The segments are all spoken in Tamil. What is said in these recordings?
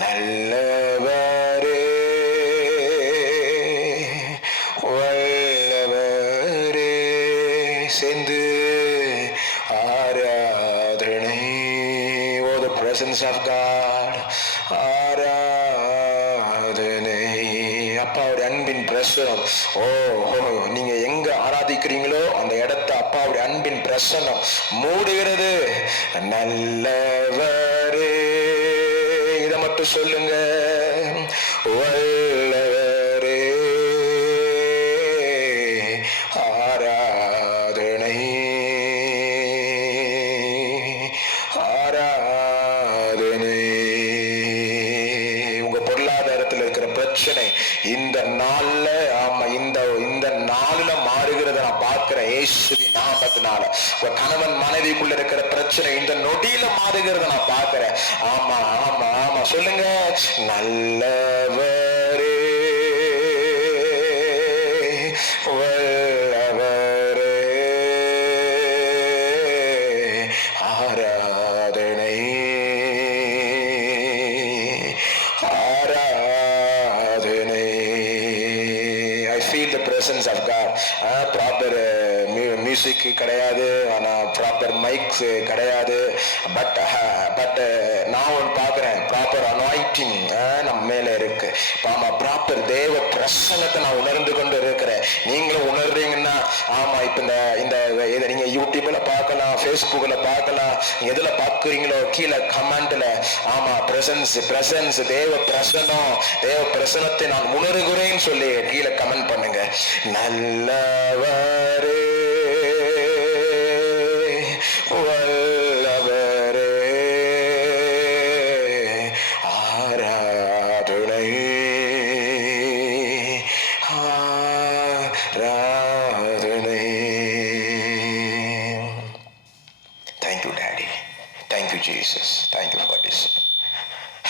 நல்லவரே வல்லவரே சேர்ந்து ஆராதனை. Oh, the presence of God. ஆராதனை. அப்பாவுடைய அன்பின் பிரசனம். நீங்க எங்க ஆராதிக்கிறீங்களோ அந்த இடத்த அப்பாவுடைய அன்பின் பிரசனம் மூடுகிறது. நல்லவரே, இதை மட்டும் சொல்லுங்க. வல்லவரே ஆராதனை ஆராதனை. உங்க பொருளாதாரத்தில் இருக்கிற பிரச்சனை இந்த நாள்ல இந்த நாள்ல மாறுகிறத நான் பார்க்கிறேன் இயேசுவின் நாமத்தினால. உங்க கணவன் மனைவிக்குள்ள இருக்கிற பிரச்சனை இந்த நொடியில மாறுகிறத நான் பார்க்கிறேன். ஆமா ஆமா ஆமா சொல்லுங்க. நல்லவரே வல்லவரே ஆராதனை ஆராதனை. I feel the presence of God. Proper music கிடையாது, ஆனால் ப்ராப்பர் மைக்ஸ் கிடையாது. பட் நான் ஒன்று பார்க்குறேன், ப்ராப்பர் அனாயிண்டிங் நம்ம மேலே இருக்கு. ஆமாம், ப்ராப்பர் தேவ பிரசன்னத்தை நான் உணர்ந்து கொண்டு இருக்கிறேன். நீங்களும் உணர்றீங்கன்னா ஆமாம். இப்போ இந்த இதை நீங்கள் யூடியூப்ல பார்க்கலாம், ஃபேஸ்புக்கில் பார்க்கலாம், எதில் பார்க்குறீங்களோ கீழே கமெண்ட்ல ஆமாம் பிரசன்ஸ் தேவ பிரசனத்தை நான் உணர்கிறேன்னு சொல்லி கீழே கமெண்ட் பண்ணுங்க. நல்லவரே வல்லவரே ஆராதனை ஆராதனை. Thank you, Daddy. Thank you, Jesus. Thank you for this.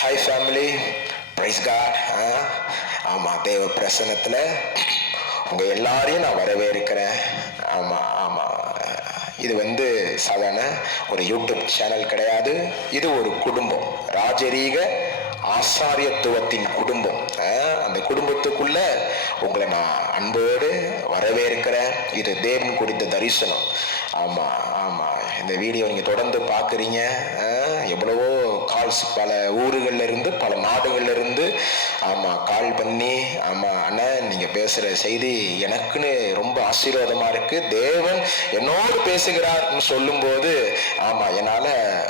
Hi, family. Praise God. ஆமா, தேவ பிரசன்னத்துல உங்க எல்லாரையும் நான் வரவேற்கிறேன். ஆமா ஆமா. இது சாதாரண ஒரு யூடியூப் சேனல் கிடையாது. இது ஒரு குடும்பம், ராஜரீக ஆசாரியத்துவத்தின் குடும்பம். அந்த குடும்பத்துக்குள்ள உங்களை நான் அன்போடு வரவேற்கிறேன். இது தேவன் குறித்த தரிசனம். ஆமா ஆமா. இந்த வீடியோ நீங்க தொடர்ந்து பார்க்குறீங்க. எவ்வளவோ கால்ஸ் பல ஊர்கள்ல இருந்து பல நாடுகள்ல இருந்து ஆமா கால் பண்ணி ஆமா அண்ணா நீங்க பேசுற செய்தி எனக்குன்னு ரொம்ப ஆசீர்வாதமா இருக்கு, தேவன் என்னோடு பேசுகிறார்னு சொல்லும் போது ஆமா என்னால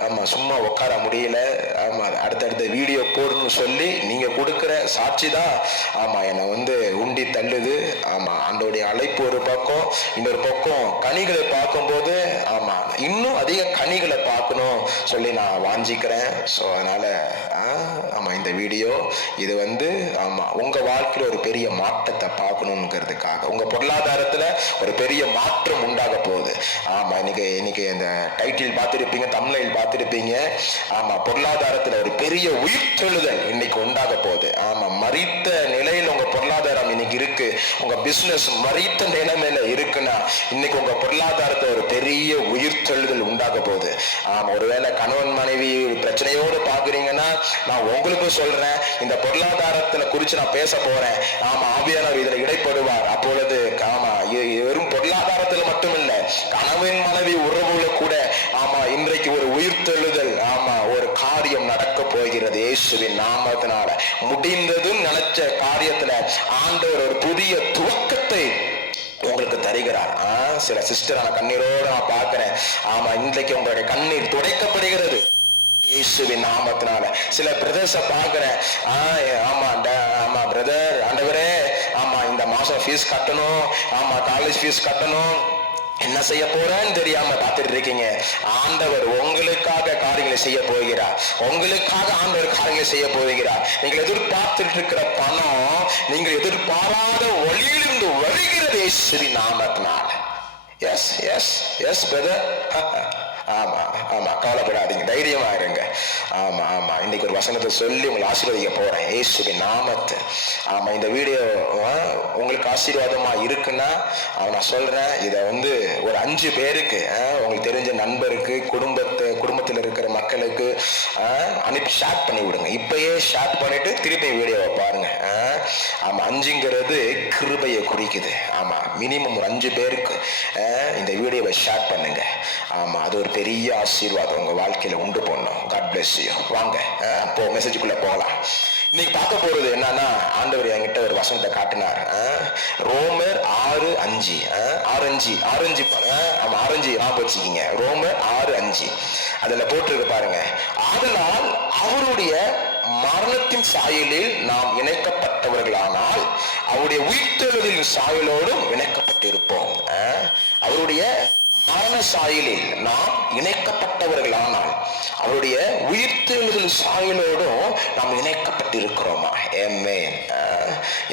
ஆமா சும்மா உட்கார முடியல. ஆமா அடுத்தடுத்த வீடியோ போடணும்னு சொல்லி நீங்க கொடுக்குற சாட்சி தான் ஆமா என்னை உண்டி தள்ளுது. ஆமா ஆண்டோடைய அழைப்பு ஒரு பக்கம், இன்னொரு பக்கம் கனிகளை பார்க்கும்போது ஆமா இன்னும் அதிக கனிகளை பார்க்கணும் சொல்லி நான் வாஞ்சிக்கிறேன். ஸோ அதனால ஆமா இந்த வீடியோ இது ஆமா உங்க வாழ்க்கையில ஒரு பெரிய மாற்றத்தை பார்க்கணுங்கிறதுக்காக, உங்க பொருளாதாரத்துல ஒரு பெரிய மாற்றம் உண்டாக போகுது. ஆமா இன்னைக்கு இந்த டைட்டில் பார்த்துருப்பீங்க, தம்ப்நெயில் பார்த்துருப்பீங்க. ஆமா பொருளாதாரத்துல ஒரு பெரிய உயிர்த்தெழுதல் இன்னைக்கு உண்டாக போகுது. ஆமா மரித்த நிலையில் உங்க பொருளாதாரம் இன்னைக்கு இருக்கு, உங்க பிசினஸ் மரித்த நிலைமையில இருக்குன்னா இன்னைக்கு உங்க பொருளாதாரத்தை ஒரு பெரிய உயிர்த்தெழுதல் உண்டாக போகுது. ஆமா ஒருவேளை கணவன் மனைவி பிரச்சனையோடு பாக்குறீங்கன்னா நான் உங்களுக்கும் சொல்றேன், இந்த பொருளாதாரத்துல குறிச்சு நான் பேச போறேன். ஆமா ஆவியானவர் இதுல இடைப்படுவார். அப்பொழுது ஆமா வெறும் பொருளாதாரத்துல மட்டும் இல்ல, கணவன் மனைவி உறவுல கூட ஆமா இன்றைக்கு ஒரு உயிர்த்தெழுதல் ஆமா ஒரு காரியம் நடக்க போகிறது இயேசுவின் நாமத்தினால. முடிந்ததும் நினைச்ச காரியத்துல ஆண்டவர் ஒரு புதிய துவக்கத்தை உங்களுக்கு தருகிறார். சில சிஸ்டரான கண்ணீரோடு நான் பார்க்கிறேன். ஆமா இன்றைக்கு உங்களுடைய கண்ணீர் துடைக்கப்படுகிறது இயேசுவின் நாமத்தினால. சில பிரதர்ஸ பார்க்கிறேன். ஆமா ஆமா பிரதர் ஆண்டவரே ஆமா இந்த மாசம் ஃபீஸ் கட்டணும், ஆமா காலேஜ் ஃபீஸ் கட்டணும், என்ன செய்ய போறேன்னு தெரியாம காத்துட்டு இருக்கீங்க. ஆண்டவர் உங்களுக்காக காரியங்களை செய்ய போகிறார். உங்களுக்காக ஆண்டவர் காரியங்களை செய்ய போகிறார். நீங்கள் எதிர்பார்த்துட்டு இருக்கிற பணம் நீங்கள் எதிர்பாராத வழியிலிருந்து வருகிறது இயேசுவின் நாமத்தினால. Yes yes yes brother. ஆமா ஆமா கவலைப்படாதீங்க, தைரியமா இருங்க. ஆமா ஆமா இன்னைக்கு ஒரு வசனத்தை சொல்லி உங்களை ஆசீர்வதிக்க போறேன் இயேசுவின் நாமத்தை. ஆமா இந்த வீடியோ உங்களுக்கு ஆசீர்வாதமா இருக்குன்னா நான் சொல்றேன், இதை ஒரு 5 பேருக்கு உங்களுக்கு தெரிஞ்ச நண்பருக்கு குடும்பத்தில் இருக்கிற மக்களுக்கு அனுப்பி ஷேர் பண்ணி விடுங்க. இப்பயே ஷேர் பண்ணிட்டு திருப்பி வீடியோவை பாருங்க. ஆமா, 5ங்கிறது கிருபையை குறிக்குது. ஆமா, மினிமம் ஒரு 5 பேருக்கு இந்த வீடியோவை ஷேர் பண்ணுங்க. ஆமா, அது ஒரு பெரிய ஆசீர்வாதம் உங்க வாழ்க்கையில உண்டு பண்ணும். God bless you. வாங்க அப்போ மெசேஜுக்குள்ள போகலாம். இன்னைக்கு பார்க்க போறது என்னன்னா, ஆண்டவர் என்கிட்ட ஒரு வசனத்தை காட்டினார். ரோமர் 6:5 6:5 ஞாபகம் வச்சுக்கிங்க. ரோமர் 6:5 அதுல போட்டிருக்கு பாருங்க. அதனால் அவருடைய மரணத்தின் சாயலில் நாம் இணைக்கப்பட்டவர்களானால் அவருடைய உயிர்த்தெழுதலின் சாயலோடும் இணைக்கப்பட்டிருப்போம். அவருடைய மரண சாயலில் நாம் இணைக்கப்பட்டவர்களானால் அவருடைய உயிர்த்தெழுதல் சாயலோடும் நாம் இணைக்கப்பட்டிருக்கிறோமா? ஆமென்.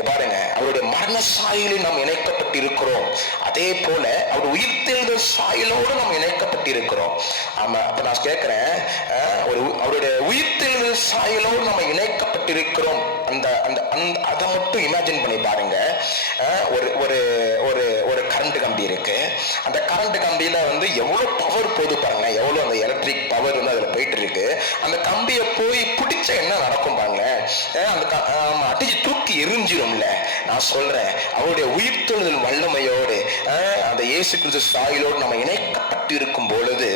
பாருங்க, அவருடைய மரண சாயலில் நாம் இணைக்கப்பட்டிருக்கிறோம். அதே போல அவருடைய உயிர்த்தெழுதல் சாயலோடு நாம் இணைக்கப்பட்டிருக்கிறோம். ஆமா, அப்ப நான் கேட்கிறேன், அவருடைய உயிர்த்தெழுதல் சாயலோடு நம்ம இணைக்கப்பட்டிருக்கிறோம். அதை மட்டும் இமேஜின் பண்ணி பாருங்க. ஒரு கரண்ட் கம்பி இருக்கு. அந்த கரண்ட் கம்பியில எவ்வளவு பவர் போது பாருங்க, எவ்வளவு அந்த எலக்ட்ரிக் பவர் அதுல போயிட்டு இருக்கு. அந்த கம்பியை போய் பிடிச்ச என்ன நடக்கும் பாருங்க, அந்த அடிச்சு தூக்கி எரிஞ்சிரும்ல. நான் சொல்றேன், அவருடைய உயிர்த்தெழுதல் வல்லமையோடு அந்த இயேசு கிறிஸ்து சாயலோடு நம்ம இணைக்கப்பட்டு இருக்கும் பொழுது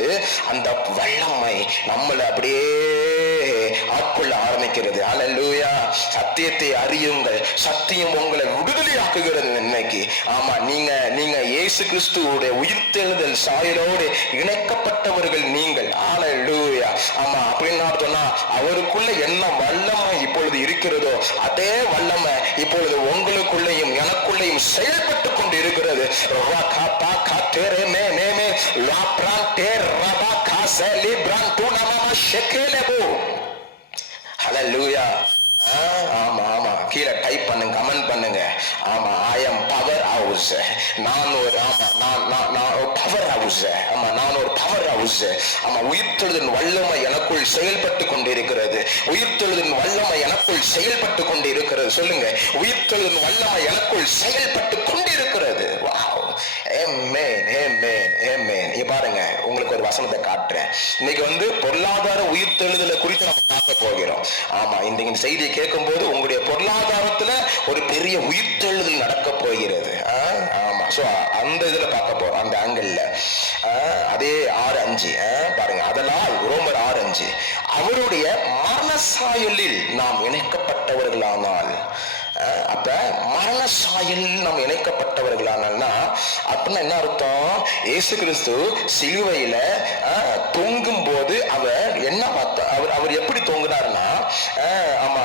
அந்த வல்லமை நம்மளை அப்படியே ஆட்கொள்ள ஆரம்பிக்கிறது. அல்லேலூயா. சத்தியத்தை அறியுங்கள், சத்தியம் உங்களை விடுதலையாக்குகிறது. இன்னைக்கு ஆமா, நீங்க இயேசு கிறிஸ்துவோட உயிர்த்தெழுதல் சாயலோடு இணைக்கப்பட்டவர்கள் நீங்கள். அல்லேலூயா. ஆமா, அப்படின்னு சொன்னா அவருக்குள்ள என்ன வல்லமை இப்பொழுது இருக்கிறதோ அதே வல்லமை இப்பொழுது உங்களுக்குள்ளேயும் எனக்குள்ளேயும் செயல்பட்டு கொண்டு இருக்கிறது. ஹல்லேலூயா. ஆமா ஆமா, கீழே டைப் பண்ணுங்க, கமெண்ட் பண்ணுங்க. ஆமா, ஐ அம் பவர் ஹவுஸ். நான் ஒரு பவர் ஹவுஸ். ஆமா, நான் ஒரு பவர் ஹவுஸ். ஆமா, உயிர்த்தெழுதலின் வல்லமை எனக்குள் செயல்பட்டு கொண்டிருக்கிறது. உயிர்த்தெழுதலின் வல்லமை எனக்குள் செயல்பட்டு கொண்டிருக்கிறது. சொல்லுங்க, உயிர்த்தெழுதலின் வல்லமை எனக்குள் செயல்பட்டு கொண்டிருக்கிறது. வாவ், ஆமென் ஆமென் ஆமென். இங்க பாருங்க, உங்களுக்கு ஒரு வசனத்தை காட்டுறேன். இன்னைக்கு பொருளாதார உயிர்த்தெழுதலை குறித்து நம்ம பார்க்க போகிறோம். ஆமா, இந்த செய்தியை கேட்கும் போது உங்களுடைய பொருளாதாரத்துல ஒரு பெரிய உயிர்த்தெழுதல் நடக்க போகிறது. ஆமா, சோ அந்த இதுல பார்க்க போறோம், அந்த ஆங்கிள். அதே 6:5 பாருங்க. அதனால் ரோமர் 6:5 அவருடைய மரண சாயலில் நாம் இணைக்கப்பட்டவர்களானால். அப்ப மரண சாயல் நாம் இணைக்கப்பட்டவர்களானா அப்படின்னா என்ன அர்த்தம்? இயேசு கிறிஸ்து சிலுவையில தொங்கும் போது அவர் என்ன அவர் எப்படி தொங்குனார்னா, ஆமா,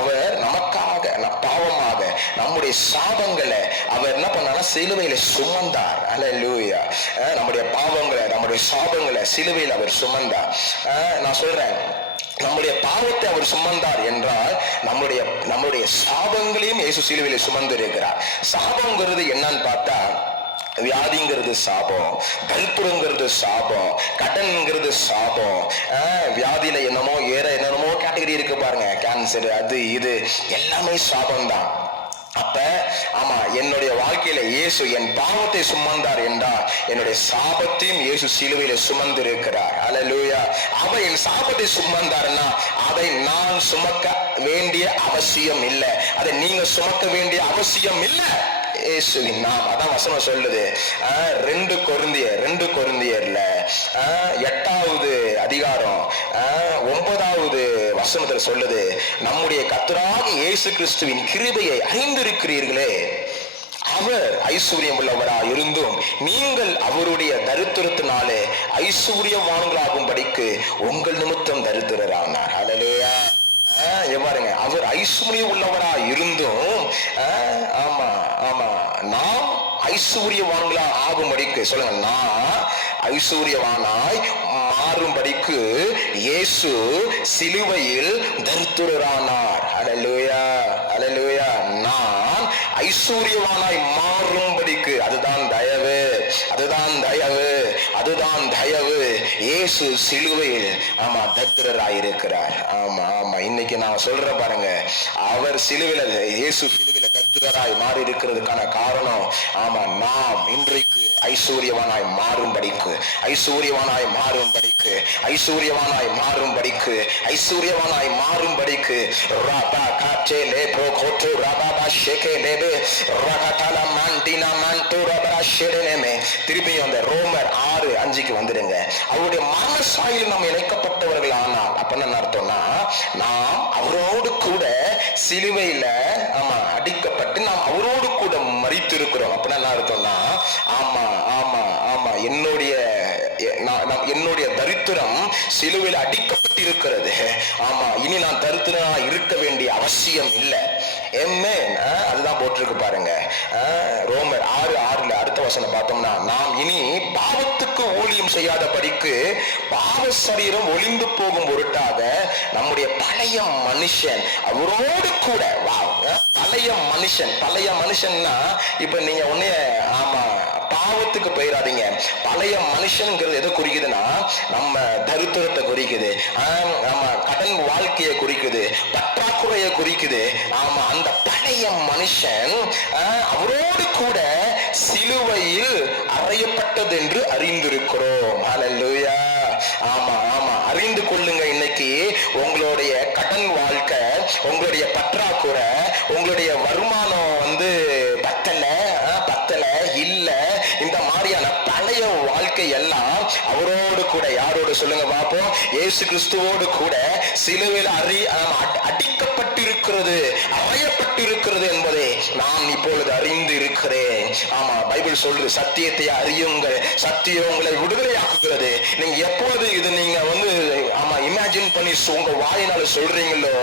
அவர் நமக்காக பாவமாக நம்முடைய சாபங்களை அவர் என்ன பண்ணார்? சிலுவையில சுமந்தார். அல்லேலூயா. நம்முடைய பாவங்களை நம்முடைய சாபங்களை சிலுவையில் அவர் சுமந்தார். நான் சொல்றேன், நம்முடைய பாவத்தை அவர் சுமந்தார் என்றால் நம்முடைய சாபங்களையும் இயேசு சிலுவையில சுமந்து இருக்கிறார். சாபங்கிறது என்னன்னு பார்த்தா, வியாதிங்கிறது சாபம், கல்புறங்கிறது சாபம், கடன்ங்கிறது சாபம். வியாதியில என்னமோ என்னமோ கேட்டகரி இருக்கு பாருங்க, கேன்சர், அது இது எல்லாமே சாபம் தான். அப்ப ஆமா, என்னுடைய வாழ்க்கையில இயேசு என் பாவத்தை சுமந்தார் என்றால் என்னுடைய சாபத்தையும் இயேசு சிலுவையில சுமந்து இருக்கிறார். அல்லேலூயா. அவர் என் சாபத்தை சுமந்தார்னா அதை நான் சுமக்க வேண்டிய அவசியம் இல்லை, அதை நீங்க சுமக்க வேண்டிய அவசியம் இல்லை. இயேசுவின் நாம், அதான் வசனம் சொல்லுது. 2 கொரிந்தியர்ல 8வது அதிகாரம் 9வது வசனத்துல சொல்லுது, நம்முடைய கர்த்தராகிய இயேசு கிறிஸ்துவின் கிருபையை அறிந்திருக்கிறீர்களே, அவர் ஐஸ்வர்யம் உள்ளவரா இருந்தும் நீங்கள் அவருடைய தரித்திரத்தினாலே ஐஸ்வர்யவான்களாகும்படிக்கு உங்கள் நிமித்தம் தரித்திரரானார். அல்லேலூயா. பாருங்க, அவர் ஐஸ்வர்யம் உள்ளவரா இருந்தும் ஆமா ஆமா நாம் ஐஸ்வர்யவான்களா ஆகும்படிக்கு, சொல்லுங்க, நான் ஐஸ்வர்யவானாய் மாறும்படிக்கு இயேசு சிலுவையில் தரித்திரரானார். அல்லேலூயா அல்லேலூயா. நான் ஐஸ்வர்யவானாய் மாறும்படிக்கு, அதுதான் தயவு, அதுதான் தயவு, அதுதான் தயவு. இயேசு சிலுவையில் ஆமா தரித்திரராயிருக்கிறார். ஆமா ஆமா, இன்னைக்கு நான் சொல்றேன் பாருங்க, அவர் சிலுவையில, இயேசு சிலுவையில தரித்திரராய் மாறி இருக்கிறதுக்கான காரணம், ஆமா, நாம் இன்றைக்கு ஐஸ்வர்யவானாய் மாறும்படிக்கு ஐஸ்வர்யவானாய் மாறும்படிக்கு ஐஸ்வர்யவானாய் மாறும்படிக்கு ஐஸ்வர்யவானாய் மாறும்படிக்கு ராபா காச்சே லேபோ கோட்டோ ராபாபா ஷேகே லேபே ரகதல மாண்டினா மாண்டோ ரபா ஷெடனேமே. திருப்பியும் அந்த ரோமர் 6:5 வந்துடுங்க. அவருடைய மனசாயில் நாம் இணைக்கப்பட்டவர்கள் ஆனால் அப்ப என்ன அர்த்தம்னா, நாம் அவரோடு கூட சிலுவையில ஆமா அடிக்கப்பட்டு நாம் அவரோடு கூட மரித்து இருக்கிறோம். அப்படின்னா என்ன அர்த்தம்னா, ஆமா ஆமா ஆமா என்னுடைய தரித்திரம் சிலுவையில் அடிக்கப்பட்டு இருக்கிறது. ஆமா, இனி நான் தரித்திரனா இருக்க வேண்டிய அவசியம் இல்லை. அதுதான் போட்டிருக்கு பாருங்க. ரோமர் 6:6 அடுத்த வசனம் பார்த்தோம்னா, நாம் இனி பாவத்துக்கு ஊழியம் செய்யாத படிக்கு பாவ சரீரம் ஒளிந்து போகும் பொருட்டாக நம்முடைய பழைய மனுஷன் அவரோடு கூட பழைய மனுஷன்னா இப்ப நீங்க ஒண்ணு ஆமா பாவத்துக்கு போயிடாதீங்க. பழைய மனுஷன்ங்கிறது எதை குறிக்குதுன்னா, நம்ம தரித்திரத்தை குறிக்குது, ஆமா கடன் வாழ்க்கையை குறிக்குது, பற்றாக்குறையை குறிக்குது. ஆமா, அந்த பழைய மனுஷன் அவரோடு கூட சிலுவையில் அறையப்பட்டது என்று அறிந்திருக்கிறோம். ஹல்லேலூயா. ஆமா ஆமா அறிந்து கொள்ளுங்க. இன்னைக்கு உங்களுடைய கடன் வாழ்க்கை, உங்களுடைய பற்றாக்குறை, உங்களுடைய வருமானம் பத்தல இல்ல, இந்த மாதிரியான பழைய வாழ்க்கை எல்லாம் அவரோடு கூட யாரோடு சொல்லுங்க பாப்போம், இயேசு கிறிஸ்துவோடு கூட சிலுவையில் அடிக்கப்பட்டிருக்கிறது, அறையப்பட்டிருக்கிறது என்பதை நான் இப்பொழுது அறிந்து இருக்கிறேன். ஆமா, பைபிள் சொல்றது சத்தியத்தை அறியுங்கள், சத்தியம் உங்களை விடுதலையாக்குகிறது. நீங்க எப்போது இது நீங்க ஆமா இமேஜின் பண்ணி உங்க வாயினால சொல்றீங்களோ,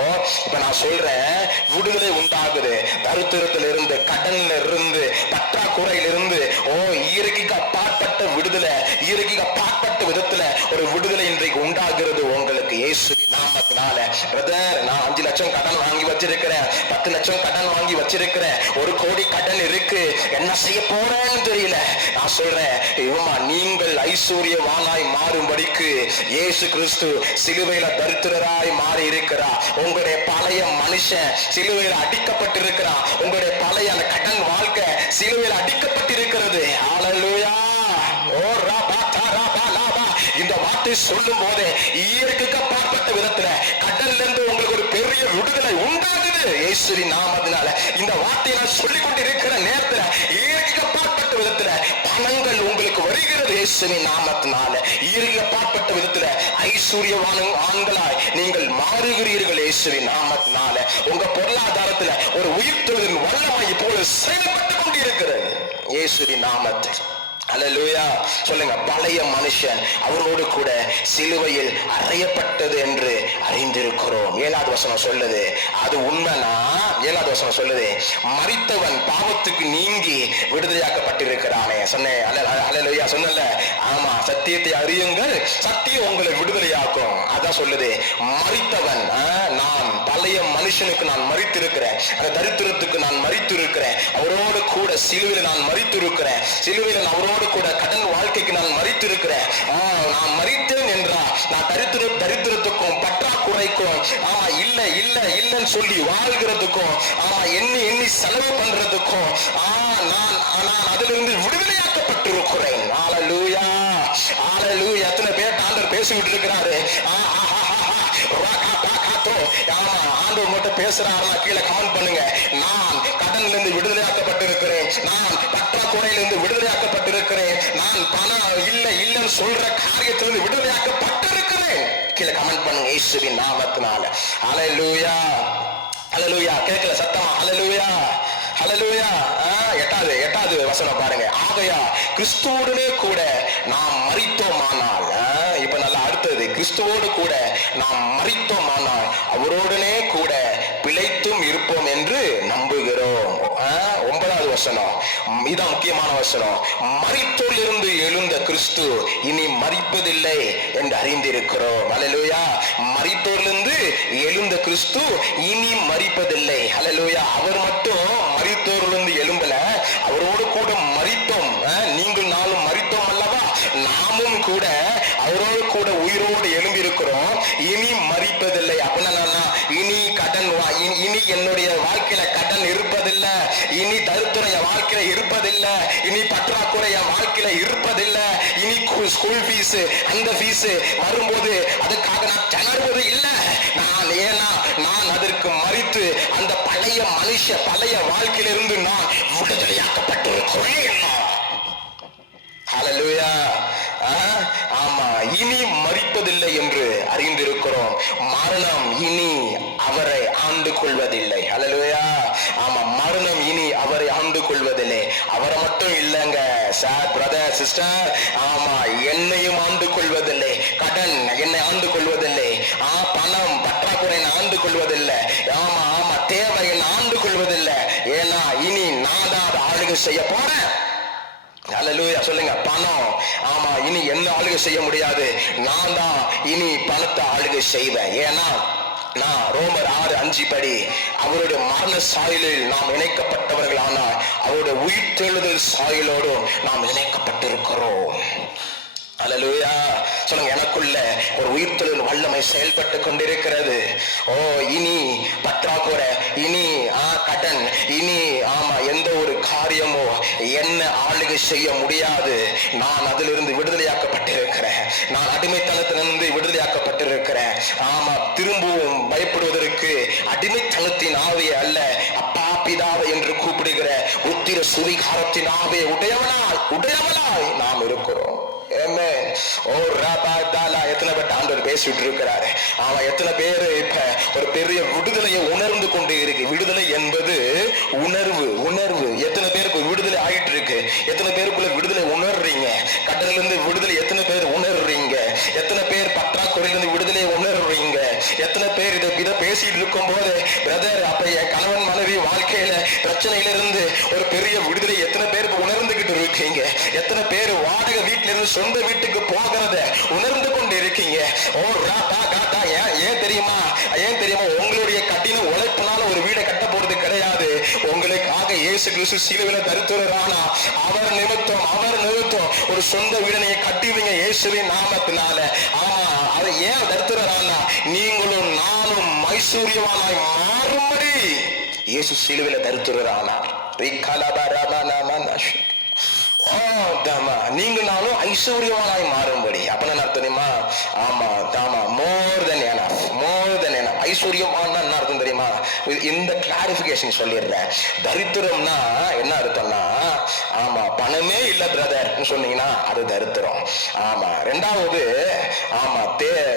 இப்ப நான் சொல்றேன், விடுதலை உண்டாகுது. தரித்திரத்துல இருந்து, கடன்ல இருந்து, பற்றாக்குறையிலிருந்து இயற்கைக்கு அப்பாற்பட்ட விடுதலை, இயற்கைக்கு அப்பாற்பட்ட விதத்துல ஒரு விடுதலை இன்றைக்கு உண்டாகிறது உங்களுக்கு இயேசு நாமத்தினால. பிரதர், நான் 5 லட்சம் கடன் வாங்கி வச்சிருக்கிறேன், 10 லட்சம் கடன் வாங்கி வச்சிருக்கிறேன், 1 கோடி கடன் இருக்கு, என்ன செய்ய போறேன்னு தெரியல. நான் சொல்றேன், நீங்கள் ஐஸ்வர்யவானாய் மாறும்படிக்கு இயேசு கிறிஸ்து சிலுவையில தரித்திரராய் மாறி இருக்கிறார். உங்களுடைய பழைய மனுஷன் சிலுவையில அடிக்கப்பட்டிருக்கிறான். உங்களுடைய பழைய அந்த கடன் வாழ்க்கை சிலுவையில் அடிக்கப்பட்டிருக்கிறது. ஹல்லேலூயா. இந்த வார்த்தை சொல்லும் போதே இயற்கைக்கு அப்பாற்பட்ட விதத்துல கடல்ல இருந்து உங்களுக்கு ஒரு பெரிய விடுதலை உண்டாகுது இயேசுவின் நாமத்தினால. இந்த வார்த்தையை நான் சொல்லிக் கொண்டிருக்கிற நேரத்துல இயற்கைக்கு அப்பாற்பட்ட விதத்துல பணங்கள் உங்களுக்கு வருகிறது இயேசுவின் நாமத்தினால. இயற்கைக்கு அப்பாற்பட்ட விதத்துல ஐஸ்வர்யவான ஆண்களாய் நீங்கள் மாறுகிறீர்கள் இயேசுவின் நாமத்தினால. உங்க பொருளாதாரத்துல ஒரு உயிர்த்தெழுதலின் வல்லமை இப்போது செயல்பட்டு கொண்டிருக்கிறது இயேசுவின் நாமத்தில். ஹல்லேலூயா. சொல்லுங்க, பழைய மனுஷன் அவரோடு கூட சிலுவையில் அறையப்பட்டது என்று அறிந்திருக்கிறோம். 7வது வசனம் சொல்லுது, அது உண்மைனா 7வது வசனம் சொல்லுது, மரித்தவன் பாவத்துக்கு நீங்கி விடுதலையாக்கப்பட்டிருக்கிறானே. சொன்னேன், ஹல்லேலூயா சொன்னல. ஆமா, சத்தியத்தை அறியுங்கள், சத்தியம் உங்களை விடுதலையாக்கும். அதான் சொல்லுது, மரித்தவன் நான் பழைய மனுஷனுக்கு நான் மரித்திருக்கிறேன், அந்த தரித்திரத்துக்கு நான் மரித்திருக்கிறேன், அவரோடு கூட சிலுவையில் நான் மரித்திருக்கிறேன், சிலுவையில் அவரோடு கூட கடன் வாழ்க்கைக்கு நான் மரித்திருக்கிறேன். நான் மரித்தேன் என்றா நான் தரித்திரத்துக்கும் பற்றாக்குறைக்கும் இல்ல இல்ல இல்லன்னு சொல்லி வாழ்கிறதுக்கும் எண்ணி செலவு பண்றதுக்கும் நான் அதிலிருந்து விடுதலையாக்கப்பட்டிருக்கிறேன். ஹல்லேலூயா. ஹல்லேலூயா. எத்தனை பேர் ஆண்டவர் பேசிவிட்டு இருக்கிறாரு. ஆண்டவர் மட்டும் பேசுறாருன்னா கீழே கமெண்ட் பண்ணுங்க. நான் கடன்ல இருந்து விடுதலையாக்கப்பட்டிருக்கிறேன், நான் பற்றாக்குறையிலிருந்து விடுதலையாக்கப்பட்டிருக்கிறேன், நான் பணம் இல்லைன்னு சொல்ற காரியத்திலிருந்து விடுதலையாக்கப்பட்டிருக்கிறேன். கீழே கமெண்ட் பண்ணுங்க இயேசுவின் நாமத்தினால. ஹல்லேலூயா. ஹல்லேலூயா. கேட்கல சத்தமா? ஹல்லேலூயா. ஹல்லேலூயா. 8வது வசனம் பாருங்க. ஆகையா கிறிஸ்துவோடனே கூட நாம் மரித்தோமானால், இப்ப நல்லா அடுத்தது, கிறிஸ்துவோடு கூட நாம் மரித்தோமானால் அவரோடனே கூட பிழைத்தும் இருப்போம் என்று நம்புகிறோம். 9வது வசனம், இதான் முக்கியமான வசனம். மரித்தோர் இருந்து எழுந்த கிறிஸ்து இனி மரிப்பதில்லை என்று அறிந்திருக்கிறோம். ஹல்லேலூயா. மரித்தோரிலிருந்து எழுந்த கிறிஸ்து இனி மரிப்பதில்லை. ஹல்லேலூயா. அவர் மட்டும் மரித்தோரிலிருந்து எழும்பல, அவரோடு கூட மரித்தோம். நீங்கள் நாளும் மரித்தோம் அல்லவா, நாமும் கூட அவரோடு கூட உயிரோடு எழும்பி இருக்கிறோம். இனி மரிப்பதில்லை. அப்படின்னா இனி கடன் இனி என்னுடைய வாழ்க்கையில கடன் இருப்பதில்லை, இனி தரித்திரம் என் வாழ்க்கையில இருப்பதில்லை, இனி பற்றாக்குறை என் வாழ்க்கையில இருப்பதில்லை, இனி ஸ்கூல் ஃபீஸ் அந்த ஃபீஸ் வரும்போது அதுக்காக நான் திணறுவது இல்லை. ஏன்னா நான் அதற்கு மறித்து அந்த பழைய பழைய வாழ்க்கையிலிருந்து நான் விடுதலையாக்கப்பட்டிருக்கிறேன். ஹல்லேலூயா. ஆமா, இனி மரிப்பதில்லை என்று அறிந்திருக்கிறோம். மரணம் இனி அவரை ஆண்டு கொள்வதில்லை. ஹல்லேலூயா. ஆமா, மரணம் இனி அவரை ஆண்டு கொள்வதில்லை. அவரை மட்டும் இல்லைங்க சார், பிரதர், சிஸ்டர், ஆமா, என்னையும் ஆண்டு கொள்வதில்லை. கடன் என்னை ஆண்டு கொள்வதில்லை. பணம் பற்றாக்குறை ஆண்டு கொள்வதில்லை. ஆமா ஆமா, தேவை என்னை ஆண்டு கொள்வதில்லை. ஏன்னா இனி நான் தான் அதை ஆளுகை செய்ய போறேன். ஹல்லேலூயா. சொல்லுங்க, பணம் ஆமா இனி என்ன ஆளுகை செய்ய முடியாது, நான் தான் இனி பணத்தை ஆளுகை செய்வேன். ஏன்னா நான் ரோமர் 6:5 படி அவருடைய மரண சாயலில் நாம் இணைக்கப்பட்டவர்கள், ஆனால் அவருடைய உயிர்த்தெழுதல் சாயலோடும் நாம் இணைக்கப்பட்டிருக்கிறோம். ஹல்லேலூயா. சொல்லுங்க, எனக்குள்ள ஒரு உயிர்த்தெழுதல் வல்லமை செயல்பட்டு கொண்டிருக்கிறது. இனி பற்றாக்குறை, இனி கடன், இனி ஆமா எந்த ஒரு காரியமோ என்ன ஆளுகை செய்ய முடியாது. நான் அதிலிருந்து விடுதலையாக்கப்பட்டிருக்கிறேன். நான் அடிமைத்தனத்திலிருந்து விடுதலையாக்கப்பட்டிருக்கிறேன். ஆமா, திரும்பவும் பயப்படுவதற்கு அடிமைத்தனத்தின் ஆவியை அல்ல, அப்பா பிதாவை என்று கூப்பிடுகிற உத்திர சுவிகாரத்தின் ஆவியை உடையவனாய் நாம் இருக்கிறோம். எத்தனை பேர் ஆண்டவர் பேசிட்டு இருக்கிறாரு. அவன் எத்தனை பேரு இப்ப ஒரு பெரிய விடுதலையை உணர்ந்து கொண்டே இருக்கு. விடுதலை என்பது உணர்வு. எத்தனை பேருக்கு விடுதலை ஆயிட்டு இருக்கு? எத்தனை பேருக்குள்ள விடுதலை உணர்றீங்க? கடலில் இருந்து விடுதலை எத்தனை பேர் உணர்றீங்க? எத்தனை பேர் பற்றாக்குறையிலிருந்து விடுதலை உணர்றீங்க? எத்தனை பேர் இதை பேசிட்டு இருக்கும் போது, பிரதர், அப்ப என் கணவன் மனைவி வாழ்க்கையில பிரச்சனையிலிருந்து ஒரு பெரிய விடுதலை எத்தனை பேருக்கு உணர்ந்துகிட்டு இருக்கீங்க? எத்தனை பேர் வாடகை வீட்டுல இருந்து சொந்த வீட்டுக்கு போகிறத உணர்ந்து கொண்டு இருக்கீங்க? ஏன் தெரியுமா? உங்களுடைய கடின உழைப்பினால ஒரு வீடை கட்ட போறது கிடையாது. உங்களுக்காக இயேசு கிறிஸ்து சிலுவையில தரித்திரரானா அவர் நிமித்தம் ஒரு சொந்த வீடை நீங்க கட்டுவீங்க இயேசுவின் நாமத்தினால. ஆமா, அதை ஏன் தரித்திரரானா நீங்களும் நானும் ஐஸ்வர்யவானாய் மாறும்படி இயேசு சிலுவையில தரித்திரரானார். நீங்க நானும் ஐஸ்வர்யவானாய் மாறும்படி. அப்படின்னு அர்த்தம் தெரியுமா? ஆமா தாமா, மோர் தென் எனஃப். ஐஸ்வர்யவான் என்ன அர்த்தம் தெரியுமா? இந்த கிளாரிபிகேஷன் சொல்லிடுறேன். தரித்திரம்னா என்ன அர்த்தம்னா, ஆமா பணமே இல்ல பிரதர் சொன்னீங்கன்னா அது தரித்திரம். ஆமா. ரெண்டாவது, ஆமா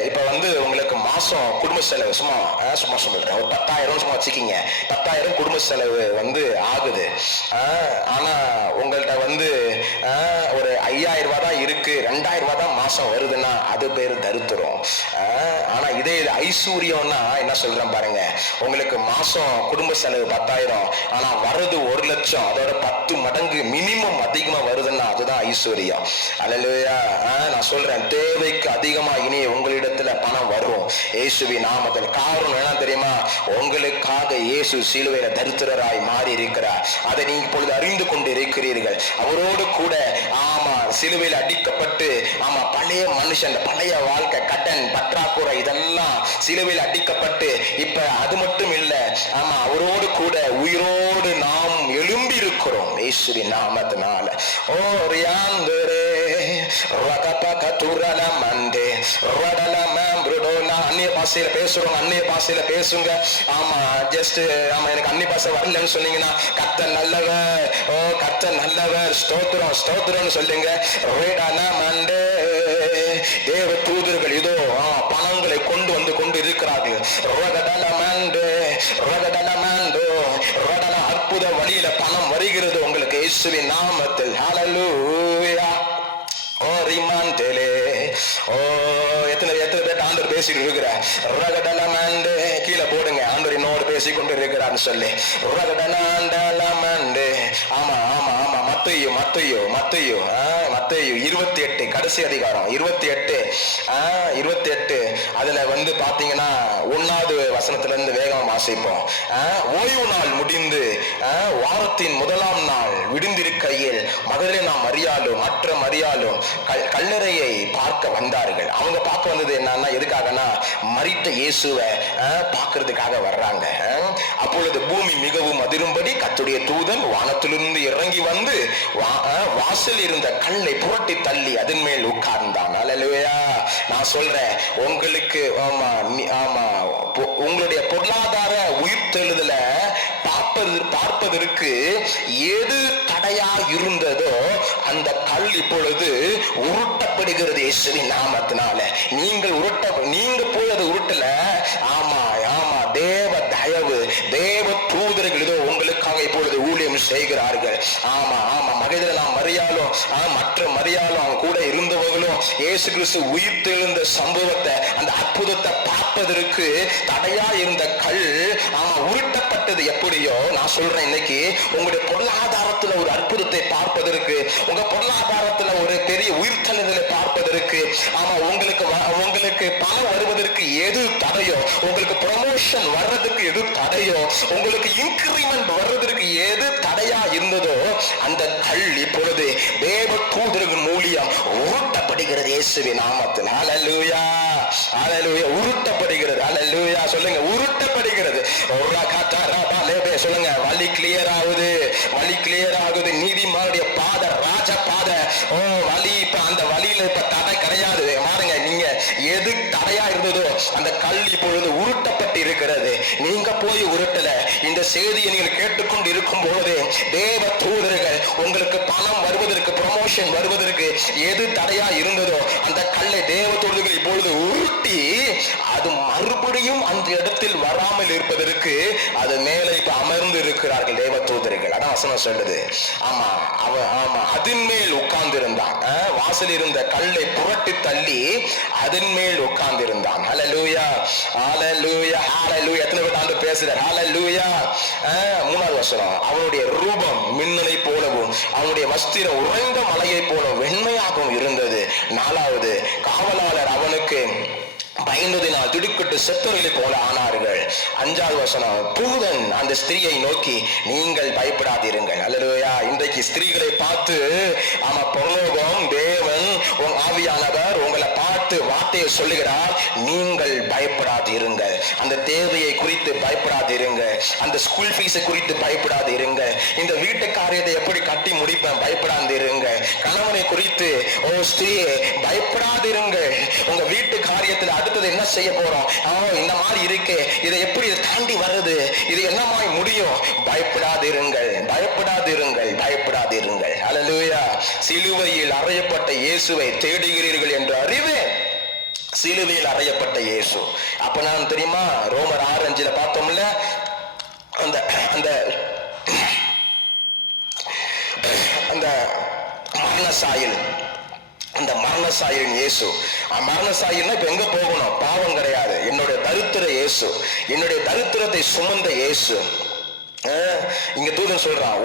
இப்ப உங்களுக்கு மாசம் குடும்ப செலவு சும்மா சொல்றேன், ஒரு 10,000 சும்மா வச்சுக்கிங்க. 10,000 குடும்ப செலவு ஆகுது. ஆனா உங்கள்கிட்ட ஒரு 5,000 ரூபாய் தான் இருக்கு, 2,000 ரூபாய் தான் மாசம் வருதுன்னா அது பேரு தரித்திரம். ஆனா இதே ஐஸ்வர்யம்னா என்ன சொல்றேன் பாருங்க, உங்களுக்கு மாசம் குடும்ப செலவு 10,000, ஆனா வர்றது 1,00,000, அதோட 10 மடங்கு மினிமம் அதிகமா வருதுன்னா அதுதான் ஐஸ்வர்யம். அல்லேலூயா. நான் சொல்றேன், தேவைக்கு அதிகமா இனி உங்களிடத்துல பணம் வரும் இயேசுவின் நாமத்தில். காரணம் என்ன தெரியுமா? உங்களுக்காக இயேசு சிலுவையில தரித்திரராய் மாறி இருக்கிறார். அதை நீங்க இப்பொழுது அறிந்து கொண்டு இருக்கிறீர்கள். அவரோடு கூட ஆமா சிலுவையில் அடிக்கப்பட்டு, ஆமா பழைய மனுஷன், பழைய வாழ்க்கை, கடன், பற்றாக்குறை இதெல்லாம் சிலுவையில் அடிக்கப்பட்டு, இப்ப அது மட்டும் இல்ல, ஆமா அவரோடு கூட உயிரோடு நாம் எழும்பி இருக்கிறோம் இயேசுவின் நாமத்தினால. ஓ ரியாந்தரே ரகபகதுரல மண்டே ரடல மேம்ப்ரோனா. அந்நிய பாஷையில பேசுறோம், அந்நிய பாஷையில பேசுங்க. ஆமா ஜஸ்ட் ஆமா எனக்கு அந்நிய பாஷை வரலன்னு சொன்னீங்கன்னா, கர்த்தர் நல்லவர், ஓ கர்த்தர் நல்லவர், ஸ்தோத்திரம் ஸ்தோத்திரம்னு சொல்லுங்க. ரேடானா மண்டே. தேவ தூதர்கள் இதோ பணங்களை கொண்டு இருக்கிறார்கள். அற்புத வழியில பணம் வருகிறது உங்களுக்கு இயேசுவின் நாமத்தில். ஹல்லேலூயா. ஓ ரிமாண்டேலே. ஓ எத்தனை பேர் ஆண்டவர் பேசிட்டு இருக்கிற ரகடலமண்டே கீழே போடுங்க. ஆண்டவர் என்னோடு பேசிக்கொண்டு இருக்கிறான்னு சொல்லி ரகடலாண்டலமண்டே. ஆமா ஆமா ஆமா மத்தேயு 28 கடைசி அதிகாரம் 28 அதுல பாத்தீங்கன்னா 1வது வசனத்துல இருந்து வேகமா வாசிப்போம். ஓய்வு நாள் முடிந்து வாரத்தின் முதலாம் நாள் விடுந்திருக்கையில் மகதலேனா மரியாளும் மற்ற மரியாளும் கல்லறையை பார்க்க வந்தார்கள். அவங்க பார்க்க வந்தது என்னன்னா, எதுக்காகனா மரித்த இயேசுவை பார்க்கறதுக்காக வர்றாங்க. உட்கார்ந்திரும்படி கர்த்தருடைய தூதன் வானத்திலிருந்து இறங்கி வந்து வாசல் இருந்த கல்லை புரட்டி தள்ளி அதன் மேல் உட்கார்ந்தான். அல்லேலூயா. நான் சொல்றேன், உங்களுக்கு உங்களுடைய பொருளாதார உயிர்த்தெழுதல பார்ப்பதற்கு எது தடையா இருந்ததோ அந்த கல் இப்பொழுது உருட்டப்படுகிறது இயேசுவின் நாமத்தினால. நீங்க போய் அது உருட்டல. ஆமா ஆமா, தேவ தயவு, தேவ தூதர்கள் இதோ உங்களுக்காக இப்பொழுது ஊழியம் செய்கிறார்கள். ஆமா ஆமா, மகதில நாம் மரியாலும் மற்ற மரியாலும் அவங்க கூட இருந்தவர்களும் இயேசு கிறிஸ்து உயிர்த்தெழுந்த சம்பவத்தை, அந்த அற்புதத்தை பார்ப்பதற்கு தடையா இருந்த கல் உருட்டப்பட்டது. எப்படியோ நான் சொல்றேன், இன்னைக்கு உங்களுடைய பொருளாதாரத்துல ஒரு அற்புதத்தை பார்ப்பதற்கு, உங்க பொருளாதாரத்துல ஒரு பெரிய உயிர்த்தெழுதலை பார்ப்பதற்கு, உங்களுக்கு பணம் வருவதற்கு எது தடையோ, உங்களுக்கு ப்ரமோஷன் வர்றதுக்கு எது தடையோ, உங்களுக்கு இன்கிரிமெண்ட் வர்றதுக்கு எது தடையா இருந்ததோ அந்த கல் இப்பொழுது தேவ தூதர்கள் மூலியம் உருட்டப்படுகிறது இயேசுவின் நாமத்தில். ஹல்லேலூயா ஹல்லேலூயா. உருட்டப்படுகிறது. ஹல்லேலூயா. சொல்லுங்க, உருட்டப்படுகிறது. சொல்லுங்க, வழி கிளியர் ஆகுது, வழி கிளியர் ஆகுது. நீதிமானுடைய பாதை ராஜ பாதை. வழி இப்ப அந்த வழியில இப்ப தடை கிடையாது. பாருங்க, நீங்க எது தடையா இருந்ததோ அந்த கல் இப்பொழுது உருட்டப்பட்டு இருக்கிறது. நீங்க போய் உருட்டல. இந்த செய்தியை நீங்கள் கேட்டுக்கொண்டு இருக்கும் போது தேவ தூதர்கள் உங்களுக்கு பணம் வருவதற்கு, ப்ரமோஷன் வருவதற்கு எது தடையா இருந்ததோ அந்த கல்லை தேவ தூதர்கள் இப்பொழுது உருட்டி அது மறுபடியும் அந்த இடத்தில் வராமல் இருப்பதற்கு அது மேலே இப்ப அமர்ந்து இருக்கிறார்கள் தேவ தூதர்கள். அதான் வசனம் சொல்லுது. ஆமா அதன் மேல் உட்கார்ந்து இருந்தான். வாசல் இருந்த கல்லை புரட்டி தள்ளி அதன் மேல் உட்கார்ந்து இருந்தான். ஹல்லேலூயா ஹல்லேலூயா ஹல்லேலூயா. எத்தனை பேர் ஆண்டு பேசுறார்? ஹல்லேலூயா. மூணாவது வசனம், அவனுடைய ரூபம் மின்னலை போலவும் அவனுடைய வஸ்திரம் உறைந்த மலையை போலவும் வெண்மையாகவும் இருந்தது. நாலாவது, காவலாளர் அவனுக்கு பயந்ததினால் திடுக்கிட்டு செத்தவர்களை போல ஆனார்கள். அஞ்சாவது வசனம், தூதன் அந்த ஸ்திரியை நோக்கி நீங்கள் பயப்படாதிருங்கள். அல்லேலூயா. இன்றைக்கு ஸ்திரீகளை பார்த்து பரலோகம் தேவன் ஆவியானவர் உங்களை பார்த்து வார்த்தையை சொல்லுகிறார், நீங்கள் பயப்படாதிருங்கள். அந்த தேவையை குறித்து பயப்படாதிருங்கள். அந்த ஸ்கூல் ஃபீஸை குறித்து பயப்படாதிருங்கள். இந்த வீட்டு காரியத்தை எப்படி கட்டி முடிப்பேன் பயப்படாதிருங்கள். கணவனை குறித்து ஸ்திரியே பயப்படாதிருங்கள். உங்க வீட்டு காரியத்தில் அடுத்தது என்ன செய்ய போறோம், இந்த மாதிரி இருக்கு, இதை எப்படி தாண்டி வருது, இது என்னமாய் முடியும், பயப்படாதிருங்கள் பயப்படாதிருங்கள் பயப்படாதிருங்கள். அல்லேலூயா. சிலுவையில் அறையப்பட்ட இயேசுவை தேடுகிறீர்கள் என்று அறிவேன். சிலுவையில் அறையப்பட்ட இயேசு. அப்ப நான் தெரியுமா, ரோமர் 6:5 பார்த்தோம்ல, அந்த அந்த அந்த மரணசாயல், அந்த மரணசாயலின் இயேசு. மரணசாயல்னா இப்ப எங்க போகணும்? பாவம் கிடையாது. என்னுடைய தரித்திர இயேசு, என்னுடைய தரித்திரத்தை சுமந்த இயேசு. இங்க தூதன் சொல்றான்,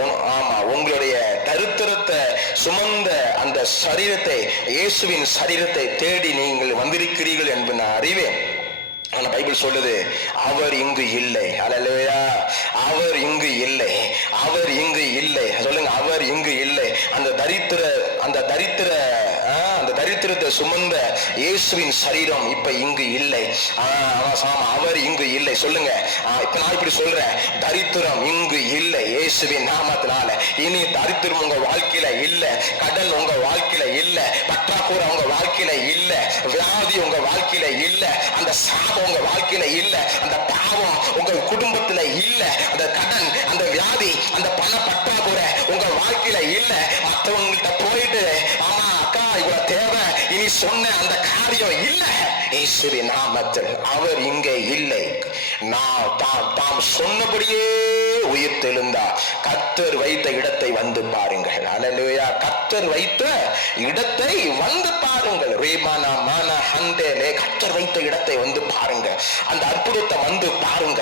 உங்களுடைய தரித்திரத்தை சுமந்த அந்த சரீரத்தை, இயேசுவின் சரீரத்தை தேடி நீங்கள் வந்திருக்கிறீர்கள் என்று நான் அறிவேன். ஆனா பைபிள் சொல்லுது, அவர் இங்கு இல்லை. அல்லேலூயா. அவர் இங்கு இல்லை, அவர் இங்கு இல்லை. சொல்லுங்க, அவர் இங்கு இல்லை. அந்த தரித்திரத்தை சுமந்த இயேசுவின் சரீரம் இப்ப இங்கு இல்லை. அவர் இங்கு இல்லை. சொல்லுங்க, இப்ப நான் இப்படி சொல்றேன், தரித்திரம் இங்கு இல்லை இயேசுவின் நாமத்தினால. இனி தரித்திரம் உங்க வாழ்க்கையில இல்ல, கடன் உங்க வாழ்க்கையில இல்ல, பற்றாக்குறை உங்க வாழ்க்கையில இல்ல, வியாதி உங்க வாழ்க்கையில இல்ல, அந்த சாபம் உங்க வாழ்க்கையில இல்ல, அந்த பாவம் உங்க குடும்பத்துல இல்ல, அந்த கடன், அந்த வியாதி, அந்த பண பற்றாக்குறை உங்க வாழ்க்கையில இல்ல. மற்றவங்கள்ட்ட போயிட்டு அக்கா இவ்வளவு தேவை இனி சொன்ன அந்த காரியம் இல்ல. இயேசுவின் நாமத்தில் அவர் இங்கே இல்லை. தாம் சொன்னபடியே உயிர்த்தெழுந்தா. கர்த்தர் வைத்த இடத்தை வந்து பாருங்கள். அல்லேலூயா. கர்த்தர் வைத்த இடத்தை வந்து பாருங்கள். ரேமானா மானா ஹந்தேலே, கர்த்தர் வைத்த இடத்தை வந்து பாருங்க. அந்த அற்புதத்தை வந்து பாருங்க.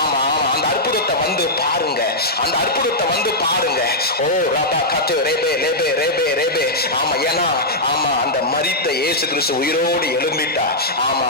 ஆமா அந்த அற்புதத்தை வந்து பாருங்க. அந்த அற்புதத்தை வந்து பாருங்க. ஓ ரபா கத்து ரேபே லேபே ரேபே ரேபே. ஏன்னா அந்த மரித்த இயேசு கிறிஸ்து உயிரோடு எழும்பிட்டா.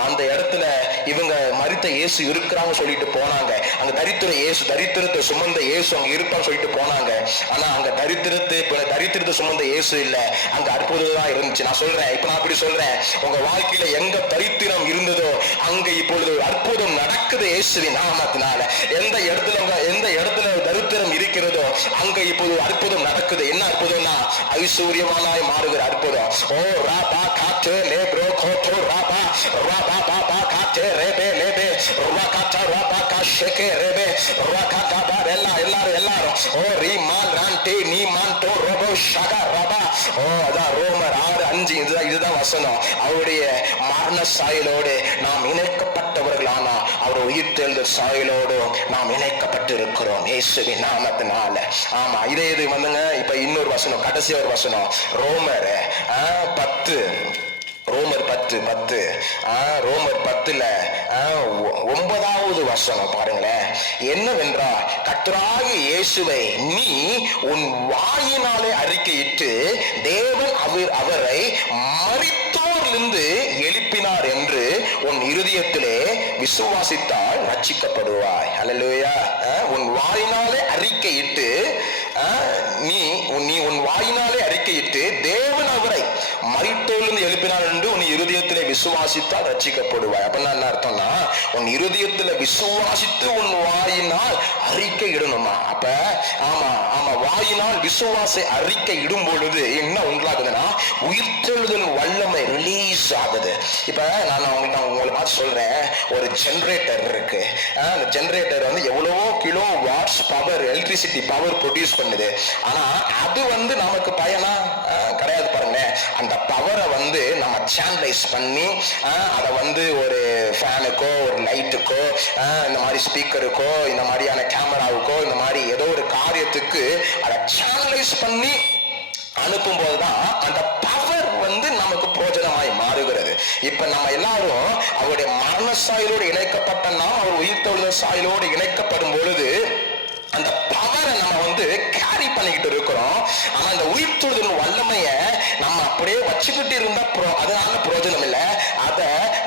அந்த இடத்துல இவங்க மரித்த இயேசு இருக்கிறாங்க சொல்லிட்டு போனாங்க. அங்க தரித்திரத்தை சுமந்த இயேசு அங்க இருப்பான்னு சொல்லிட்டு போனாங்க. ஆனா அங்க தரித்திரத்தை சுமந்த இயேசு இல்ல, அங்க அற்புதம் தான் இருந்துச்சு. நான் சொல்றேன், இப்ப நான் அப்படி சொல்றேன், உங்க வாழ்க்கையில எங்க தரித்திரம் இருந்ததோ அங்க இப்பொழுது அற்புதம் நடக்குது இயேசுவின் நாமத்தினால. எந்த இடத்துல தரித்திர இருக்கிறதோ அங்க இப்போது அற்புதம் நடக்குது. என்ன அற்புதம்னா ஐஸ்வர்யமானாய் மாறுகிற அற்புதம். ஓ ராபா காற்றே லேப்ரோ கோட்டோ ராபா ராபா பாபா காற்றே ரேபே லேபே ராகாட்டா ராபா காஷேகே ரேபே ராகாட்டா பார் எல்லாரும் ஓ ரீமான் ரான்டே நீமான்டோ ரோபோ ஷகா ராபா. ஓ அதான் ரோமர் 6:5 இதுதான் வசனம். அவருடைய மரண சாயலோடு நாம் இணைக்கப்பட்டவர்களானா அவர் உயிர்த்தெழுந்த சாயலோடு நாம் இணைக்கப்பட்டு இருக்கிறோம் இயேசுவின் நாமத்தினால. ஆமா இதே இது வந்துங்க. இப்ப இன்னொரு வசனம், கடைசி ஒரு வசனம், ரோமர் 10 ரோமர் 10 ரோமர் 10ல 9வது வசனம் பாருங்களேன். என்னவென்றால் கர்த்தராகிய இயேசுவை நீ உன் வாயினாலே அறிக்கையிட்டு தேவன் அவரை மரித்தோரிலிருந்து எழுப்பினார் என்று உன் இருதயத்திலே விசுவாசித்தால் ரட்சிக்கப்படுவாய். அல்லேலூயா. உன் வாயினாலே அறிக்கையிட்டு நீ உன் வாயினாலே அறிக்கையிட்டு தேவன் அவரை மரித்தோரிலிருந்து எழுப்பினார் என்று உன் இருதயத்திலே விசுவாசித்தால் ரட்சிக்கப்படுவாய். அப்படின்னா என்ன அர்த்தம்னா உன் இருதயத்துல விசுவாசித்து உன் வாயினால் அறிக்கை இடணுமா. அப்ப ஆமா வாயினால் விசுவாச அறிக்கை இடும் பொழுது என்ன உண்டாகுதுன்னா உயிர்த்தெழுதல் வல்லமை ரிலீஸ் ஆகுது. இப்ப நான் உங்களை பார்த்து சொல்றேன், ஒரு ஜெனரேட்டர் இருக்கு. அந்த ஜெனரேட்டர் வந்து எவ்வளவோ kilo watts power electricity power produce பண்ணுது. ஆனா அது வந்து நமக்கு பயனா கிடையாது. பாருங்க, அந்த பவரை வந்து நம்ம சேனலைஸ் பண்ணி அதை வந்து ஒரு ஃபேனுக்கோ ஒரு லைட்டுக்கோ இந்த மாதிரி ஸ்பீக்கருக்கோ இந்த மாதிரியான கேமராவுக்கோ இந்த மாதிரி ஏதோ ஒரு காரியத்துக்கு அதை சேனலைஸ் பண்ணி அனுப்பும் போதுதான் அந்த பவர் வந்து நமக்கு பிரோஜனமாய் மாறுகிறது. இப்ப நம்ம எல்லாரும் அவருடைய மரண சாயலோடு இணைக்கப்பட்ட நாம் அவர் உயிர்த்தெழுந்த சாயலோடு இணைக்கப்படும் பொழுது அந்த பவரை நம்ம வந்து கேரி பண்ணிக்கிட்டு இருக்கிறோம். ஆனா அந்த உயிர்த்தெழுதல் வல்லமைய நம்ம அப்படியே வச்சுக்கிட்டு இருந்தா அதனால பிரயோஜனம் இல்லை. அத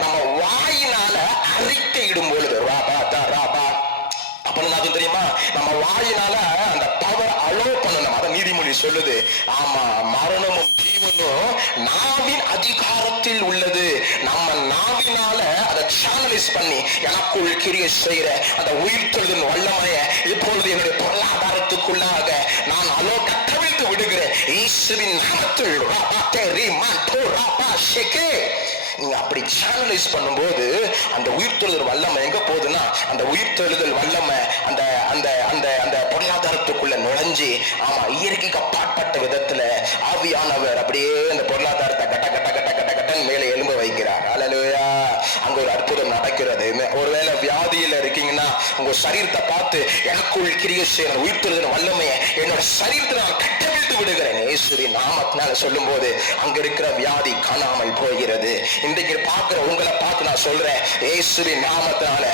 நம்ம வாயினால அறிக்கை இடும் பொழுது ராபா ராபா அப்படின்னு அது தெரியுமா, நம்ம வாயினால அந்த பவர் அலோ பண்ணணும். அத நீதிமொழி சொல்லுது. ஆமா, மரணமும் ஜீவனும் நாவின் அதிகாரத்தில் உள்ளது. நம்ம நாவினால அதை சேனலைஸ் பண்ணி எனக்குள் கிரியை செய்யற அந்த உயிர்த்தெழுதல் வல்லமைய இப்பொழுது என்னுடைய பொருளாதாரத்துக்குள்ளாக நான் அலோ கட்டவிழ்த்து விடுகிறேன் இயேசுவின் நாமத்தில். நீங்க அப்படி சேனலைஸ் பண்ணும்போது அந்த உயிர்த்தெழுதல் வல்லமை எங்க போகுதுன்னா அந்த உயிர்த்தெழுதல் வல்லமை அந்த அந்த அந்த அந்த பொருளாதாரத்துக்குள்ள நுழைஞ்சி ஆமா இயற்கைக்கு அப்பாற்பட்ட விதத்துல ஆவியானவர் அப்படியே அந்த பொருளாதாரத்தை கட்ட கட்ட கட்ட கட்ட கட்டன் மேலே எழும்ப வைக்கிறார். அல்லேலூயா. அங்க ஒரு அற்புதம் நடக்கிறது. ஒருவேளை வியாதியில இருக்கீங்கன்னா உங்க சரீரத்தை பார்த்து எனக்குள் கிரியை செய்யற உயிர்த்தெழுதல் வல்லமையை என்னோட சரீரத்தை நான் கட்டவிழ்த்து விடுகிறேன் இயேசுவின் நாமத்தினால சொல்லும் போது அங்க இருக்கிற வியாதி காணாமல் போகிறது. இன்றைக்கு பார்க்கிற உங்களை பார்த்து நான் சொல்றேன் இயேசுவின் நாமத்தினால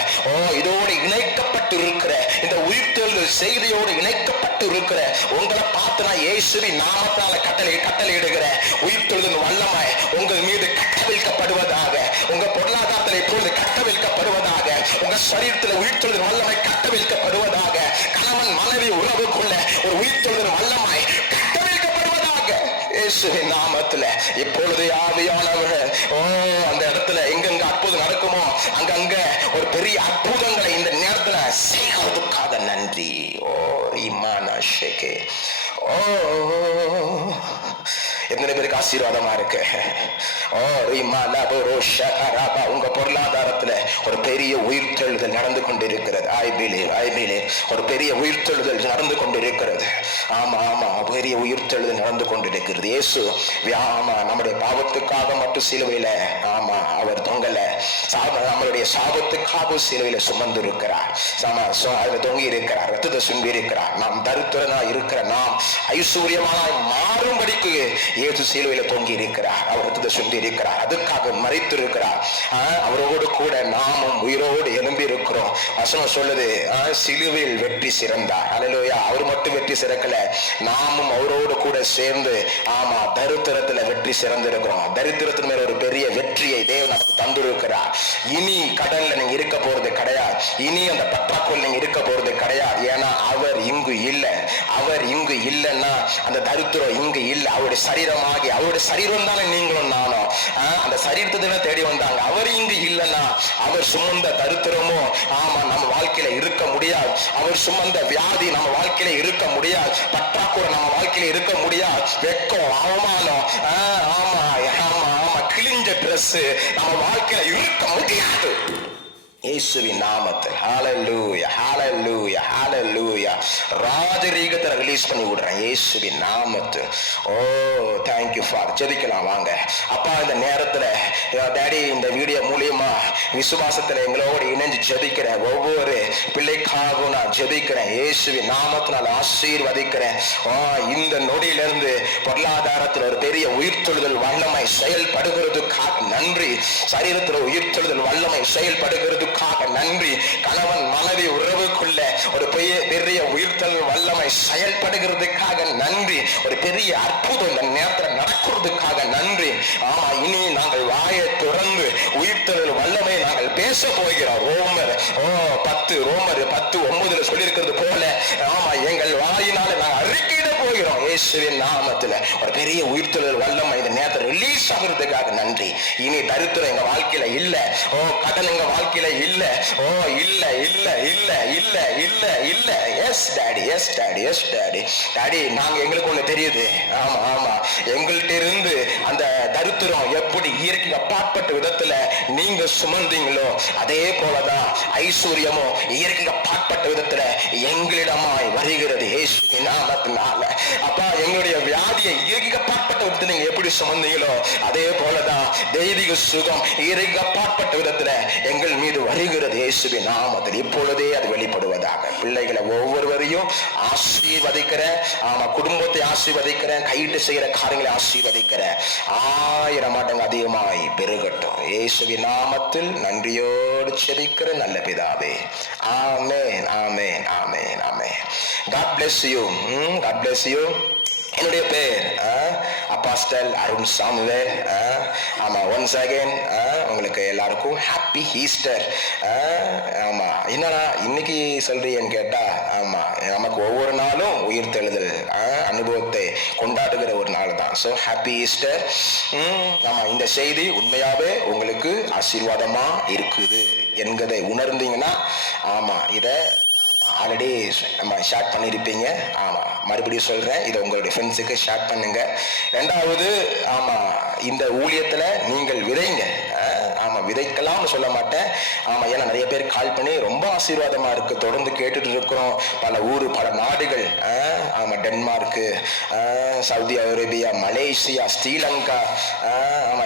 இதோடு இணைக்கப்பட்டு இருக்கிற இந்த உயிர்த்தெழுதல் செய்தியோடு இணைக்கப்பட்டு இருக்கிற உங்களை பார்த்து நான் இயேசுவின் நாமத்தினால கட்டளையிடுகிற உயிர்த்தெழுதல் வல்லமை உங்கள் மீது கட்டவிழ்க்கப்படுவதாக. உங்க பொருளாதாரத்தில் இப்பொழுது கட்டவிழ்க்கப்படுவதாக. உங்க சரீரத்தில் உயிர்த்தெழுதல் வல்லமை கட்டவிழ்க்கப்படுவதாக. கணவன் மனைவி உறவுக்குள்ள ஒரு உயிர்த்தெழுதல் வல்லமை கட்டவிழ்க்கப்படுவதாக இயேசுவின் நாமத்துல. இப்பொழுது ஆவியானவர் அந்த இடத்துல எங்கெங்க அற்புதம் நடக்குமோ அங்கங்க ஒரு பெரிய அற்புதங்களை இந்த நேரத்துல செய்வதற்காக நன்றி. எத்தனை பேருக்கு ஆசீர்வாதமா இருக்கு. உங்க பொருளாதாரத்துல ஒரு பெரிய உயிர்த்தெழுதல் நடந்து கொண்டிருக்கிறது. ஒரு பெரிய உயிர்த்தெழுதல் நடந்து கொண்டிருக்கிறது. ஆமா ஆமா பெரிய உயிர்த்தெழுதல் நடந்து கொண்டிருக்கிறது. இயேசு நம்முடைய பாவத்துக்காக மட்டும் சிலுவையில அவர் தொங்கல, நம்மளுடைய சாபத்துக்காக சிலுவையில சுமந்து இருக்கிறார். அதுல தொங்கி இருக்கிறார், ரத்தத்தை சும்பி இருக்கிறார். நாம் தரித்திரனா இருக்கிற நாம் ஐஸ்வர்யமானாய் மாறும்படிக்கு இயேசு சிலுவையில தொங்கி இருக்கிறார். அவர் ரத்தத்தை சும்பி இருக்கிறார், அதுக்காக மரித்து இருக்கிறார். அவரோடு கூட நாமும் உயிரோடு எழும்பி இருக்கிறோம். வசனம் சொல்லுது சிலுவையில் வெற்றி சிறந்தார். அல்லேலூயா. அவர் மட்டும் வெற்றி சிறக்கல, நாமும் அவரோடு கூட சேர்ந்து தரித்திரத்துல வெற்றி சிறந்திருக்கிறோம். தரித்திரத்தின் மேல ஒரு பெரிய வெற்றியை தேவன் நமக்கு தந்திருக்கிறார். இனி கடன்ல நீங்க இருக்க போறது கிடையாது. இனி அந்த பற்றாக்குறை நீங்க இருக்க போறது கிடையாது. ஏன்னா அவர் இங்கு இல்லை. அவர் இங்கு இல்லைன்னா அந்த தரித்திரம் இங்கு இல்லை. அவருடைய சரீரமாகி, அவருடைய சரீரம் தானே நீங்களும் நானும். அந்த சரீரத்தை தேடி வந்தாங்க. அவர் இங்கு இல்லைன்னா அவர் சுமந்த தரித்திரமோ நம்ம வாழ்க்கையில இருக்க முடியாது. அவர் சுமந்த வியாதி நம்ம வாழ்க்கையில இருக்க முடியாது. பற்றாக்குறை நம்ம வாழ்க்கையில இருக்க முடியாது. வெக்கம், அவமானம், கிழிஞ்ச டிரெஸ் நம்ம வாழ்க்கையில இருக்க முடியாது. இயேசுவின் நாமத்தில் ஹல்லேலூயா, ஹல்லேலூயா, ஹல்லேலூயா. ராஜரீகத்தை ரிலீஸ் பண்ணி விடுறேன் இயேசுவின் நாமத்தில். ஓ தேங்க் யூ ஃபாதர். ஜெபிக்கலாம் வாங்க. அப்பா, இந்த நேரத்துல டாடி இந்த வீடியோ மூலியமா விசுவாசத்துல எங்களோடு இணைஞ்சு ஜெபிக்கிறேன். ஒவ்வொரு பிள்ளைக்காகவும் நான் ஜெபிக்கிறேன். இயேசுவின் நாமத்தினால் ஆசீர்வதிக்கிறேன். இந்த நொடியிலிருந்து பொருளாதாரத்தில் ஒரு பெரிய உயிர்த்தெழுதல் வல்லமை செயல்படுகிறதுக்காக நன்றி. சரீரத்தில் உயிர்த்தெழுதல் வல்லமை செயல்படுகிறது நன்றி. கணவன் மனைவி உறவுக்குள்ள ஒரு பெரிய உயிர்த்தெழுதல் வல்லமை செயல்படுகிறதுக்காக நன்றி. ஒரு பெரிய அற்புதம் இந்த நேரத்தில் நடக்கிறதுக்காக நன்றி. இனி நாங்கள் வாயை திறந்து உயிர்த்தெழுதல் வல்லமை நாங்கள் பேச போகிறோம். ரோமர் 10:9 சொல்லியிருக்கிறது போல எங்கள் வாயினால நாங்கள் அறிக்கையிட போகிறோம். இயேசுவின் நாமத்துல ஒரு பெரிய உயிர்த்தெழுதல் வல்லமை இந்த நேரத்தில் ரிலீஸ் ஆகிறதுக்காக நன்றி. இனி தரித்திரம் எங்க வாழ்க்கையில இல்ல. கடன் எங்க வாழ்க்கையில இல்ல. இல்ல இல்ல இல்ல இல்ல இல்ல இல்ல. Yes daddy, yes daddy, yes daddy. Daddy, நாங்க எங்களுக்கு ஒண்ணு தெரியுது. ஆமா எங்கள்கிட்ட இருந்து அந்த தரித்திரம் எப்படி இயற்கை அப்பாற்பட்ட விதத்துல நீங்க சுமந்தீங்களோ அதே போலதான் ஐஸ்வர்யமும் இயற்கை அப்பாற்பட்ட விதத்துல எங்களிடமாய் வருகிறது இயேசுவின் நாமத்தினால. அப்பா, எங்களுடைய வியாதியை இயற்கை அப்பாற்பட்ட விதத்துல நீங்க எப்படி சுமந்தீங்களோ அதே போலதான் தெய்வீக சுகம் இயற்கை அப்பாற்பட்ட விதத்துல எங்கள் மீது வருகிறது இயேசுவின் நாமத்தில். இப்பொழுதே அது வெளிப்படுவதாக. பிள்ளைகளை ஒவ்வொருவரையும் ஆசீர்வதிக்கிறேன். குடும்பத்தை ஆசீர்வதிக்கிறேன். கையிட்டு செய்கிற காரியங்களை ஆசீர்வதிக்கிறேன். 1000 மடங்கு அதிகமாய் பெருகட்டும் இயேசுவின் நாமத்தில். நன்றியோடு செபிக்கிற நல்ல பிதாவே. ஆமென், ஆமென், ஆமென், ஆமென். God bless you. God bless you. என்னுடைய பேர் apostle Arun Samuel. Once again உங்களுக்கு எல்லாருக்கும் ஹாப்பி ஈஸ்டர். என்னன்னா இன்னைக்கு சொல்றீங்கன்னு கேட்டா, நமக்கு ஒவ்வொரு நாளும் உயிர்த்தெழுதல் அனுபவத்தை கொண்டாடுகிற ஒரு நாள் தான். So happy Easter. இந்த செய்தி உண்மையாவே உங்களுக்கு ஆசீர்வாதமா இருக்குது என்கிறதை உணர்ந்தீங்கன்னா இதை ஆல்ரெடி நம்ம ஷேர் பண்ணியிருப்பீங்க. மறுபடியும் சொல்றேன், இதை உங்களுடைய ஃப்ரெண்ட்ஸுக்கு ஷேர் பண்ணுங்க. 2வது, இந்த ஊழியத்துல நீங்கள் விதைங்க. விதைக்கலாம்னு சொல்ல மாட்டேன். ஏன்னா நிறைய பேர் கால் பண்ணி ரொம்ப ஆசீர்வாதமா இருக்கு, தொடர்ந்து கேட்டுட்டு இருக்கிறோம். பல ஊர், பல நாடுகள், Denmark, Saudi Arabia, Malaysia, Sri Lanka,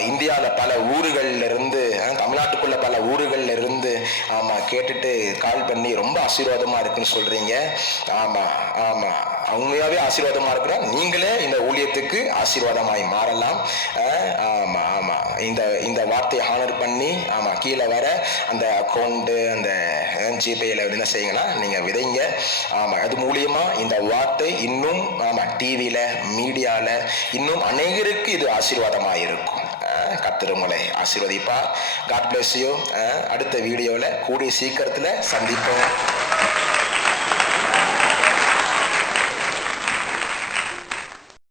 இந்தியாவில் பல ஊர்கள்ல இருந்து, தமிழ்நாட்டுக்குள்ள பல ஊர்கள்ல இருந்து கேட்டுட்டு கால் பண்ணி ரொம்ப ஆசீர்வாதமா இருக்குன்னு சொல்றீங்க. உண்மையாவே ஆசீர்வாதமா இருக்கிறோம். நீங்களே இந்த ஊழியத்துக்கு ஆசீர்வாதமாய் மாறலாம். இந்த வார்த்தையை ஹானர் பண்ணி கீழே வர அந்த அக்கௌண்ட், அந்த ஜிபேல என்ன செய்யுங்கன்னா நீங்க விதைங்க. அது மூலியமா இந்த வார்த்தை இன்னும் டிவியில, மீடியால இன்னும் அநேகருக்கு இது ஆசீர்வாதமா இருக்கும். கர்த்தர் உங்களை ஆசீர்வதிப்பா. God bless you. அடுத்த வீடியோல கூடிய சீக்கிரத்துல சந்திப்போம்.